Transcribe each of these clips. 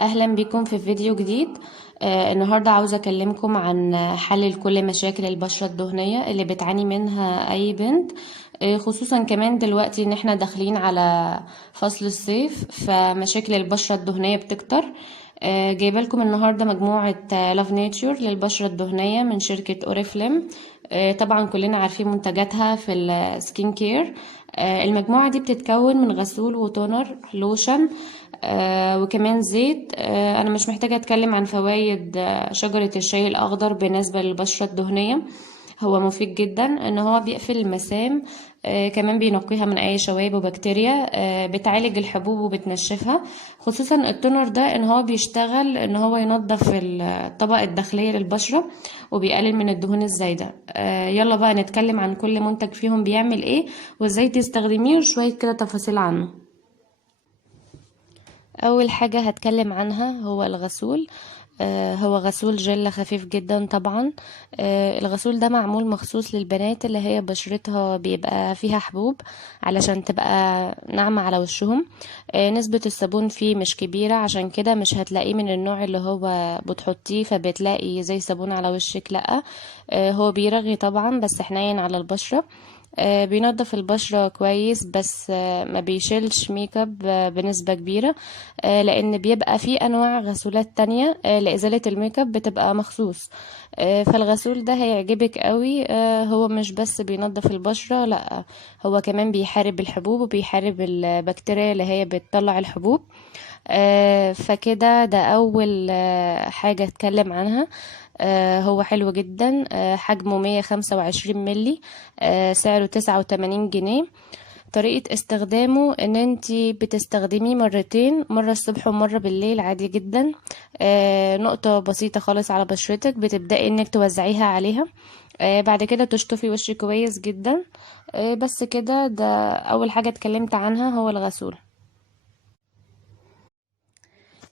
اهلا بكم في فيديو جديد. النهارده عاوزه اكلمكم عن حل لكل مشاكل البشره الدهنيه اللي بتعاني منها اي بنت. خصوصا كمان دلوقتي ان احنا داخلين على فصل الصيف، فمشاكل البشره الدهنيه بتكتر. جايبه لكم النهارده مجموعه لاف نيتشر للبشره الدهنيه من شركه اوريفليم. طبعا كلنا عارفين منتجاتها في السكين كير. المجموعه دي بتتكون من غسول وتونر لوشن، وكمان زيت. انا مش محتاجة اتكلم عن فوائد شجرة الشاي الاخضر بالنسبة للبشرة الدهنية. هو مفيد جدا ان هو بيقفل المسام، كمان بينقيها من اي شوائب وبكتيريا، بتعالج الحبوب وبتنشفها. خصوصا التونر ده ان هو بيشتغل ان هو ينظف الطبقة الداخلية للبشرة وبيقلل من الدهون الزايدة. يلا بقى نتكلم عن كل منتج فيهم بيعمل ايه وازاي تستخدميه وشوية كده تفاصيل عنه. اول حاجة هتكلم عنها هو الغسول. هو غسول جل خفيف جدا طبعا. الغسول ده معمول مخصوص للبنات اللي هي بشرتها بيبقى فيها حبوب، علشان تبقى ناعمة على وشهم. نسبة الصابون فيه مش كبيرة، عشان كده مش هتلاقيه من النوع اللي هو بتحطيه فبتلاقي زي صابون على وشك، لأ. هو بيرغي طبعا بس حنين على البشرة. بينظف البشرة كويس، بس ما بيشيلش ميك اب بنسبة كبيرة. لان بيبقى في انواع غسولات تانية لازالة الميك اب بتبقى مخصوص. فالغسول ده هيعجبك قوي. هو مش بس بينظف البشرة، لا، هو كمان بيحارب الحبوب وبيحارب البكتيريا اللي هي بتطلع الحبوب. فكده ده اول حاجة اتكلم عنها. هو حلو جدا. حجمه 125 ملي. سعره 89 جنيه. طريقة استخدامه ان انتي بتستخدميه مرتين، مرة الصبح ومرة بالليل، عادي جدا. نقطة بسيطة خالص على بشرتك، بتبدأي انك توزعيها عليها. بعد كده تشطفي وشك كويس جدا. بس كده، ده اول حاجة اتكلمت عنها هو الغسول.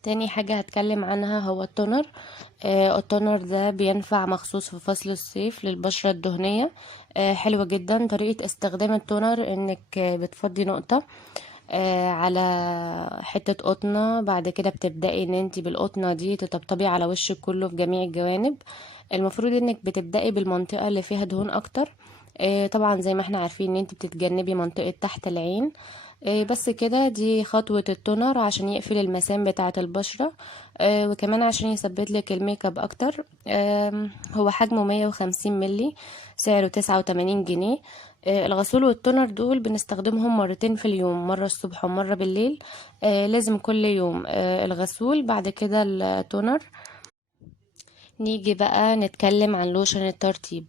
تاني حاجة هتكلم عنها هو التونر. التونر ده بينفع مخصوص في فصل الصيف للبشرة الدهنية. حلوة جدا طريقة استخدام التونر، انك بتفضي نقطة على حتة قطنة، بعد كده بتبدأي ان انتي بالقطنة دي تطبطبي على وشك كله في جميع الجوانب. المفروض انك بتبدأي بالمنطقة اللي فيها دهون اكتر. طبعا زي ما احنا عارفين ان انتي بتتجنبي منطقة تحت العين. بس كده، دي خطوة التونر عشان يقفل المسام بتاعة البشرة. وكمان عشان يثبت لك الميك اب اكتر. هو حجمه 150 ملي. سعره 89 جنيه. الغسول والتونر دول بنستخدمهم مرتين في اليوم، مرة الصبح ومرة بالليل. لازم كل يوم الغسول، بعد كده التونر. نيجي بقى نتكلم عن لوشن الترطيب.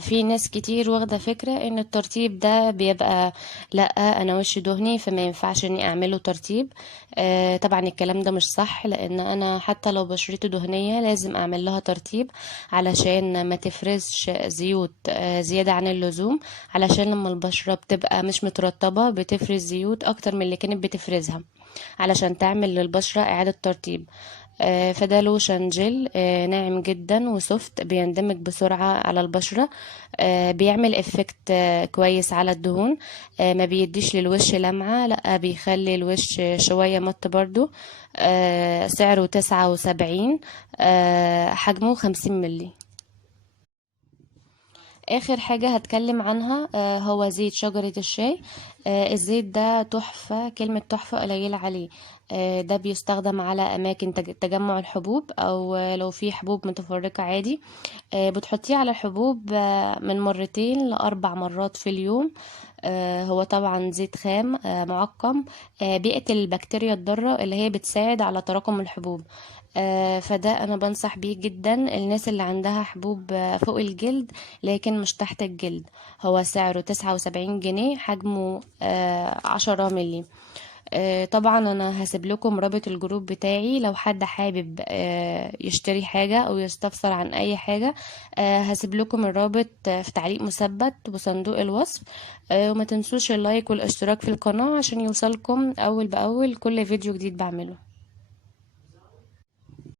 في ناس كتير واخدة فكرة ان الترطيب ده بيبقى، لا، انا وشي دهني فما ينفعش اني اعمله ترطيب. طبعا الكلام ده مش صح، لان انا حتى لو بشرتي دهنية لازم اعمل لها ترطيب علشان ما تفرزش زيوت زيادة عن اللزوم. علشان لما البشرة بتبقى مش مترطبة بتفرز زيوت اكتر من اللي كانت بتفرزها، علشان تعمل للبشرة اعادة ترطيب. فده لوشن جل ناعم جدا وسوفت، بيندمج بسرعة على البشرة. بيعمل افكت كويس على الدهون. ما بيديش للوش لمعة، لا، بيخلي الوش شوية مط برضو. سعره 79. حجمه 50 ملي. اخر حاجة هتكلم عنها هو زيت شجرة الشاي. الزيت ده تحفة، كلمة تحفة قليلة عليه. ده بيستخدم على اماكن تجمع الحبوب، او لو في حبوب متفرقة عادي. بتحطيه على الحبوب من مرتين لأربع مرات في اليوم. هو طبعا زيت خام معقم. بيقتل البكتيريا الضارة اللي هي بتساعد على تراكم الحبوب. فده انا بنصح بيه جدا الناس اللي عندها حبوب فوق الجلد لكن مش تحت الجلد. هو سعره 79 جنيه. حجمه 10 ملي. طبعا انا هسيب لكم رابط الجروب بتاعي لو حد حابب يشتري حاجة او يستفسر عن اي حاجة. هسيب لكم الرابط في تعليق مثبت وصندوق الوصف. وما تنسوش اللايك والاشتراك في القناة عشان يوصلكم اول باول كل فيديو جديد بعمله.